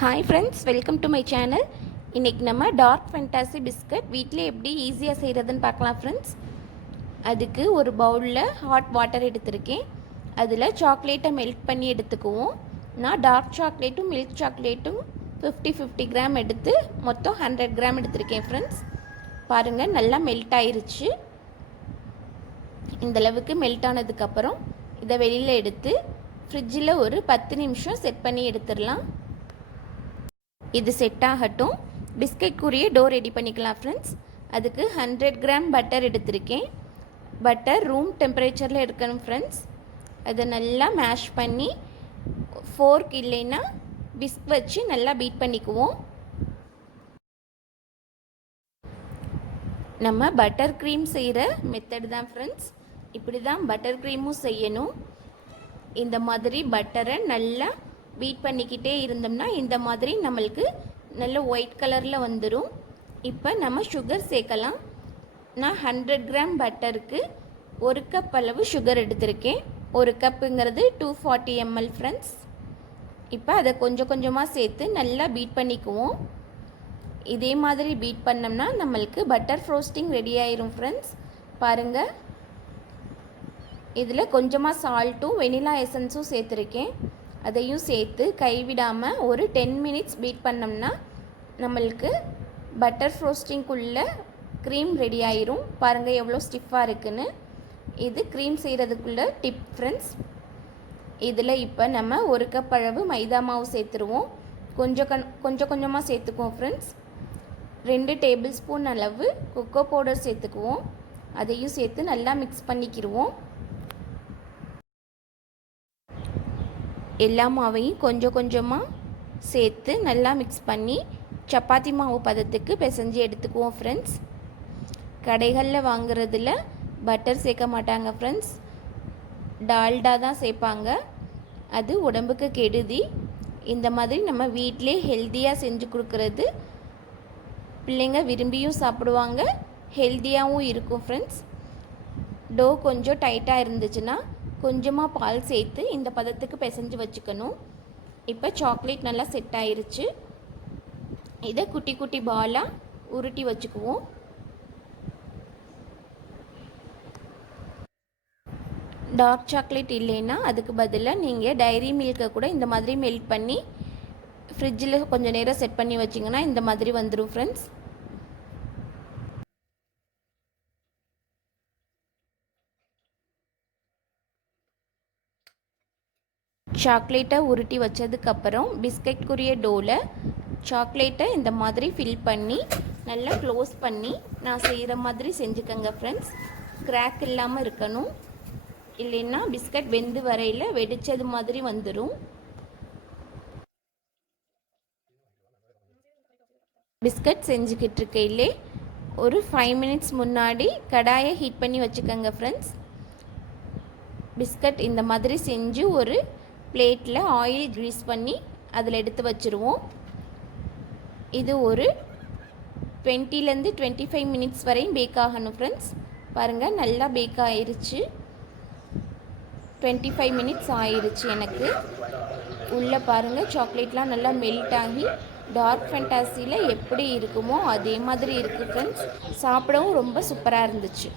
Hi friends, welcome to my channel. இன்றைக்கி நம்ம dark fantasy biscuit வீட்டில் எப்படி ஈஸியாக செய்கிறதுன்னு பார்க்கலாம் ஃப்ரெண்ட்ஸ். அதுக்கு ஒரு பவுலில் ஹாட் வாட்டர் எடுத்திருக்கேன். அதில் சாக்லேட்டை மெல்ட் பண்ணி எடுத்துக்குவோம். நான் டார்க் சாக்லேட்டும் மில்க் சாக்லேட்டும் 50-50 கிராம் எடுத்து மொத்தம் 100 கிராம் எடுத்திருக்கேன் ஃப்ரெண்ட்ஸ். பாருங்கள், நல்லா மெல்ட் ஆயிருச்சு. இந்தளவுக்கு மெல்ட் ஆனதுக்கப்புறம் இதை வெளியில் எடுத்து ஃப்ரிட்ஜில் ஒரு 10 நிமிஷம் செட் பண்ணி எடுத்துடலாம். இது செட் ஆகட்டும். பிஸ்கெட்க்குரிய டோ ரெடி பண்ணிக்கலாம் ஃப்ரெண்ட்ஸ். அதுக்கு 100 கிராம் பட்டர் எடுத்திருக்கேன். பட்டர் ரூம் டெம்பரேச்சரில் இருக்கணும் ஃப்ரெண்ட்ஸ். அதை நல்லா மேஷ் பண்ணி ஃபோர்க் இல்லைன்னா விஸ்க் வச்சு நல்லா பீட் பண்ணிக்குவோம். நம்ம பட்டர் க்ரீம் செய்கிற மெத்தட் தான் ஃப்ரெண்ட்ஸ். இப்படி தான் பட்டர் க்ரீமும் செய்யணும். இந்த மாதிரி பட்டரை நல்லா பீட் பண்ணிக்கிட்டே இருந்தோம்னா இந்த மாதிரி நம்மளுக்கு நல்ல ஒயிட் கலரில் வந்துடும். இப்போ நம்ம சுகர் சேர்க்கலாம். நான் 100 கிராம் பட்டருக்கு 1 கப் அளவு சுகர் எடுத்திருக்கேன். 1 கப்புங்கிறது 240 ml ஃப்ரெண்ட்ஸ். இப்போ அதை கொஞ்சம் கொஞ்சமாக சேர்த்து நல்லா பீட் பண்ணிக்குவோம். இதே மாதிரி பீட் பண்ணோம்னா நம்மளுக்கு பட்டர் ஃப்ரோஸ்டிங் ரெடி ஆயிரும் ஃப்ரெண்ட்ஸ். பாருங்கள், இதில் கொஞ்சமாக சால்ட்டும் வெனிலா எசன்ஸும் சேர்த்துருக்கேன். அதையும் சேர்த்து கைவிடாமல் ஒரு 10 மினிட்ஸ் பீட் பண்ணோம்னா நம்மளுக்கு பட்டர் ஃப்ரோஸ்டிங்குள்ளே க்ரீம் ரெடி ஆயிரும். பாருங்கள் எவ்வளோ ஸ்டிஃபாக இருக்குன்னு. இது க்ரீம் செய்கிறதுக்குள்ள டிப் ஃப்ரெண்ட்ஸ். இதில் இப்போ நம்ம 1 கப் அளவு மைதா மாவு சேர்த்துருவோம். கொஞ்சம் கொஞ்சமாக சேர்த்துக்குவோம் ஃப்ரெண்ட்ஸ். 2 டேபிள் ஸ்பூன் அளவு கொக்கோ பவுடர் சேர்த்துக்குவோம். அதையும் சேர்த்து நல்லா மிக்ஸ் பண்ணிக்கிடுவோம். எல்லா மாவையும் கொஞ்சம் கொஞ்சமாக சேர்த்து நல்லா மிக்ஸ் பண்ணி சப்பாத்தி மாவு பதத்துக்கு பிசைஞ்சு எடுத்துக்குவோம் ஃப்ரெண்ட்ஸ். கடைகளில் வாங்குறதுல பட்டர் சேர்க்க மாட்டாங்க ஃப்ரெண்ட்ஸ். டால்டா தான் சேர்ப்பாங்க. அது உடம்புக்கு கெடுதி. இந்த மாதிரி நம்ம வீட்டிலே ஹெல்த்தியாக செஞ்சு கொடுக்குறது பிள்ளைங்க விரும்பியும் சாப்பிடுவாங்க, ஹெல்த்தியாகவும் இருக்கும் ஃப்ரெண்ட்ஸ். டோ கொஞ்சம் டைட்டாக இருந்துச்சுன்னா கொஞ்சமாக பால் சேர்த்து இந்த பதத்துக்கு பிசைஞ்சு வச்சுக்கணும். இப்போ சாக்லேட் நல்லா செட் ஆயிருச்சு. இதை குட்டி குட்டி பாலாக உருட்டி வச்சுக்குவோம். டார்க் சாக்லேட் இல்லைன்னா அதுக்கு பதிலாக நீங்கள் டைரி மில்கை கூட இந்த மாதிரி மெல்ட் பண்ணி ஃப்ரிட்ஜில் கொஞ்சம் நேரம் செட் பண்ணி வச்சிங்கன்னா இந்த மாதிரி வந்துடும் ஃப்ரெண்ட்ஸ். சாக்லேட்டை உருட்டி வச்சதுக்கப்புறம் பிஸ்கெட்குரிய டோவில் சாக்லேட்டை இந்த மாதிரி ஃபில் பண்ணி நல்லா க்ளோஸ் பண்ணி நான் செய்கிற மாதிரி செஞ்சுக்கங்க ஃப்ரெண்ட்ஸ். கிராக் இல்லாமல் இருக்கணும், இல்லைன்னா பிஸ்கட் வெந்து வரையில் வெடித்தது மாதிரி வந்துடும். பிஸ்கட் செஞ்சுக்கிட்டு இருக்கையிலே ஒரு 5 மினிட்ஸ் முன்னாடி கடாயை ஹீட் பண்ணி வச்சுக்கோங்க ஃப்ரெண்ட்ஸ். பிஸ்கட் இந்த மாதிரி செஞ்சு ஒரு பிளேட்டில் ஆயில் க்ரீஸ் பண்ணி அதில் எடுத்து வச்சுருவோம். இது ஒரு 20லேருந்து 25 மினிட்ஸ் வரையும் பேக் ஆகணும் ஃப்ரெண்ட்ஸ். பாருங்கள், நல்லா பேக் ஆயிருச்சு. 25 மினிட்ஸ் ஆயிருச்சு எனக்கு. உள்ளே பாருங்கள், சாக்லேட்லாம் நல்லா மெல்ட் ஆகி டார்க் ஃபேண்டாசியில் எப்படி இருக்குமோ அதே மாதிரி இருக்குது ஃப்ரெண்ட்ஸ். சாப்பிடவும் ரொம்ப சூப்பராக இருந்துச்சு.